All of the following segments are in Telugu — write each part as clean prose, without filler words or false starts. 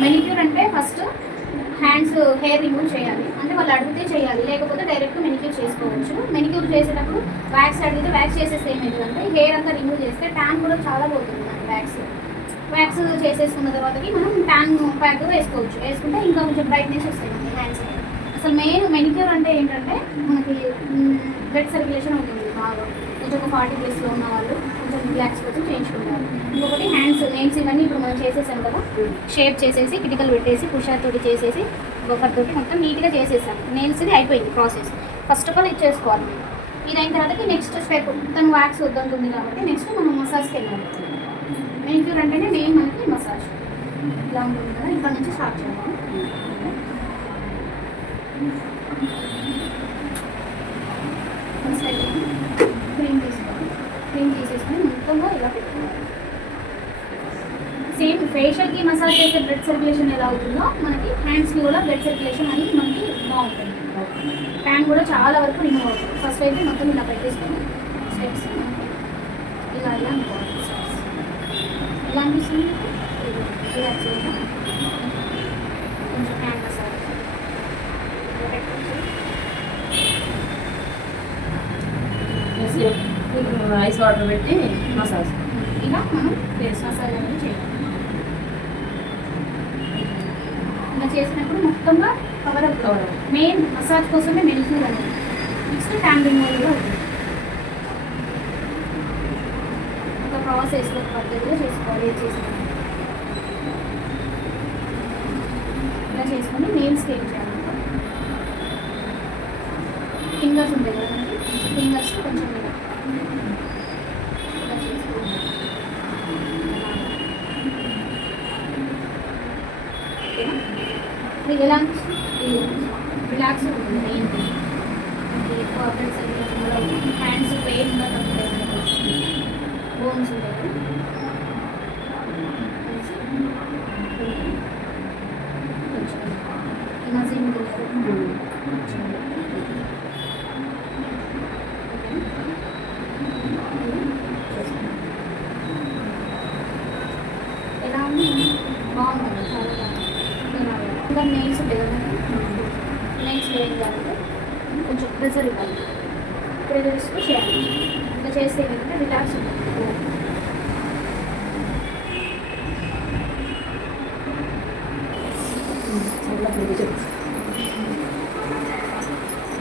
మెనిక్యూర్ అంటే ఫస్ట్ హ్యాండ్స్ హెయిర్ రిమూవ్ చేయాలి, అంటే వాళ్ళు అడిగితే చేయాలి, లేకపోతే డైరెక్ట్ మెనిక్యూర్ చేసుకోవచ్చు. మెనిక్యూర్ చేసేటప్పుడు వ్యాక్స్ అడిగితే వ్యాక్స్ చేసేస్తే ఏమవుతుందంటే హెయిర్ అంతా రిమూవ్ చేస్తే ట్యాన్ కూడా చాలా పోతుంది మనకి. వ్యాక్స్ చేసేసుకున్న తర్వాతకి మనం ట్యాన్ ప్యాక్ వేసుకోవచ్చు. వేసుకుంటే ఇంకా కొంచెం బ్రైట్నెస్ వస్తాయి మనకి హ్యాండ్స్. అసలు మెయిన్ మెనిక్యూర్ అంటే ఏంటంటే మనకి బ్లడ్ సర్క్యులేషన్ అవుతుంది బాగా. కొంచెం ఒక 40+ ఉన్న వాళ్ళు కొంచెం రిలాక్స్ కోసం చేయించుకుంటారు. ఇంకొకటి హ్యాండ్స్ నెయిల్స్ ఇవన్నీ ఇప్పుడు మనం చేసేసాం కదా, షేప్ చేసేసి కిటికలు పెట్టేసి పుషర్ తోటి చేసేసి గొఫర్ తోటి మొత్తం నీట్గా చేసేసాం. నెయిల్స్ ఇది అయిపోయింది ప్రాసెస్. ఫస్ట్ ఆఫ్ ఆల్ ఇది చేసుకోవాలి. ఇది అయిన తర్వాత నెక్స్ట్ స్టెప్ తను వ్యాక్స్ వద్దంటుంది కాబట్టి నెక్స్ట్ మనం మసాజ్కి వెళ్ళాలి. మెనిక్యూర్ అంటేనే మెయిన్ మనకి మసాజ్. ఇలా ఉంటుంది కదా, ఇక్కడ నుంచి స్టార్ట్ చేయాలి. క్రీమ్ తీసుకోవాలి. క్రీమ్ తీసేసుకొని మొత్తంగా ఇలా పెట్టుకోవాలి. సేమ్ ఫేషియల్కి మసాజ్ చేసే బ్లడ్ సర్క్యులేషన్ ఎలా అవుతుందో మనకి హ్యాండ్స్కి కూడా బ్లడ్ సర్క్యులేషన్ అనేది మనకి బాగుంటుంది. ట్యాన్ కూడా చాలా వరకు రిమూవ్ అవుతుంది. ఫస్ట్ అయితే మొత్తం ఇలా పెట్టేసుకొని స్టెప్స్ ఇలా ఇలా అనుకోవాలి. స్టెప్స్ ఇలా అనిపిస్తుంది. ఇలా చేయాలి. కొంచెం హ్యాండ్ మసాజ్ ఐస్ వాటర్ పెట్టి మసాజ్ ఇలా మనం ఫేస్ మసాజ్ అనేది చేయాలి. ఇలా చేసినప్పుడు మొత్తంగా కవర్ అప్ మెయిన్ మసాజ్ కోసమే మెనిక్యూర్ అనేది. నెక్స్ట్ ట్యాన్ రిమూవల్ కూడా అవుతుంది. ఒక ప్రాసెస్ పద్ధతిలో చేసుకోవాలి. ఇలా చేసుకొని నెయిల్స్కి ఏం చేయాలి, ఫింగర్స్ ఉంటాయి కదా మనకి, ఫింగర్స్ కొంచెం ఇలా చేసుకోవాలి. మీకు ఎలా అనిపిస్తుంది? రిలాక్స్ ఉంటుంది. మెయిన్ ఎక్కువ బ్లడ్ సర్క్యులేషన్ కూడా హ్యాండ్స్ పెయిన్ కూడా తగ్గుతాయి. బోన్స్ ఉంటాయి. మజిల్ ఎలా ఉంది? బాగుంటుంది, చాలా బాగుంది. ఇంకా నెయిల్స్ ఉంటాయి కదా, నెయిల్స్ ఏం కావాలంటే కొంచెం ప్రెజర్ ఇవ్వాలి. ప్రెజర్ ఇస్తూ చేయాలి. ఇంకా చేస్తే ఏంటంటే రిలాక్స్ ఉంటుంది.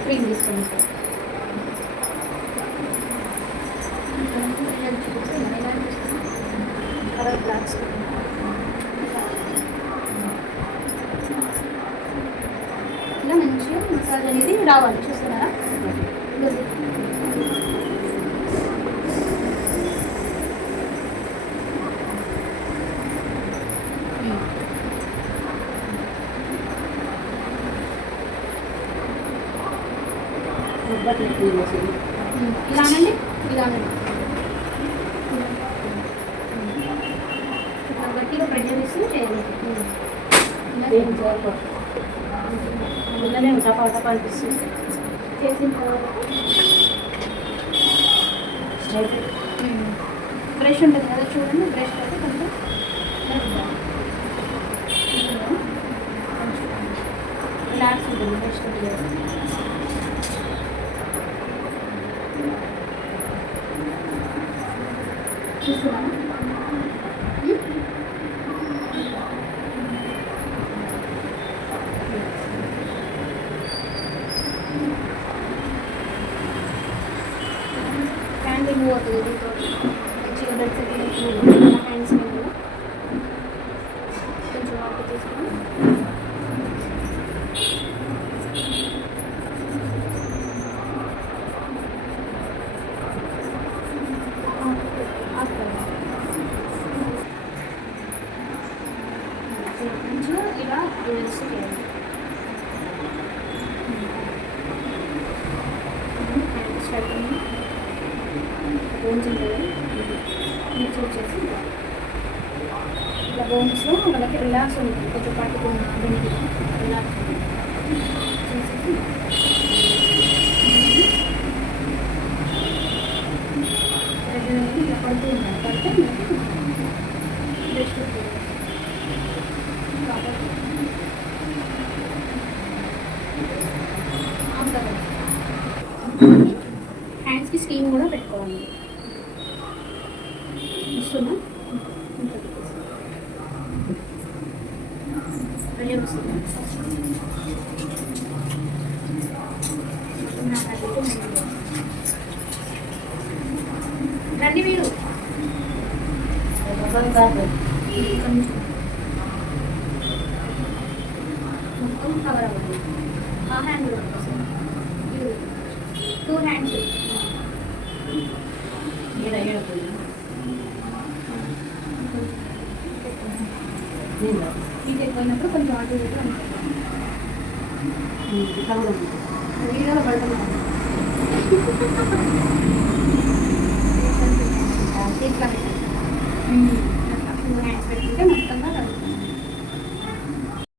క్రీమ్ తీసుకొని కలర్ బ్లాక్స్ ఇలా మంచిగా మసాజ్ అనేది రావాలి. చూస్తున్నారా? ఇలా అనండి, ఇలా అనండి. గట్టిగా ప్రెషర్ ఇస్తూ చేయాలి. టపా అనిపిస్తుంది. చేసిన తర్వాత బ్రష్ ఉంటుంది కదా, చూడండి. బ్రష్ అయితే కొంచెం రిలాక్స్ ఉంటుంది బ్రష్ తోటి చేస్తే. చూస్తున్నాను. హ్యాండ్ రిమూవ్ అవుతుంది. దీంతో మంచిగా బ్లడ్ సర్క్యులేషన్ హ్యాండ్స్ మీద కొంచెం వాటర్ తీసుకొని మంచిగా ఇలా రిలాక్స్ చేయాలి. స్టార్టింగ్ బోన్స్ ఉంటాయి, మిక్స్ వచ్చేసి ఇలా బోన్స్లో మనకి రిలాక్స్ ఉంటుంది. కొంచెం పట్టుకున్న దీనికి రిలాక్స్ చేసేసి ఇలా పడుతూ ఉంటాయి. పడితే మనకి బెస్ట్ కాబట్టి పెట్టుకోవాలి. హ్యాండ్స్కి స్టీమ్ కూడా పెట్టుకోవాలి. వస్తుందా? రెడీ వస్తుంది. రండి మీరు. మొత్తం కవర్ అవ్వండి. ఆ హ్యాండ్ కూడా వస్తుంది. 2 హ్యాండ్స్. ఇది ఎక్కువైనప్పుడు కొంచెం అటు ఇటు అనుకుంటాం. వీడియోలో పడుతున్నాను. ఇట్లా 2 హ్యాండ్స్ పెట్టుకుంటే మొత్తంగా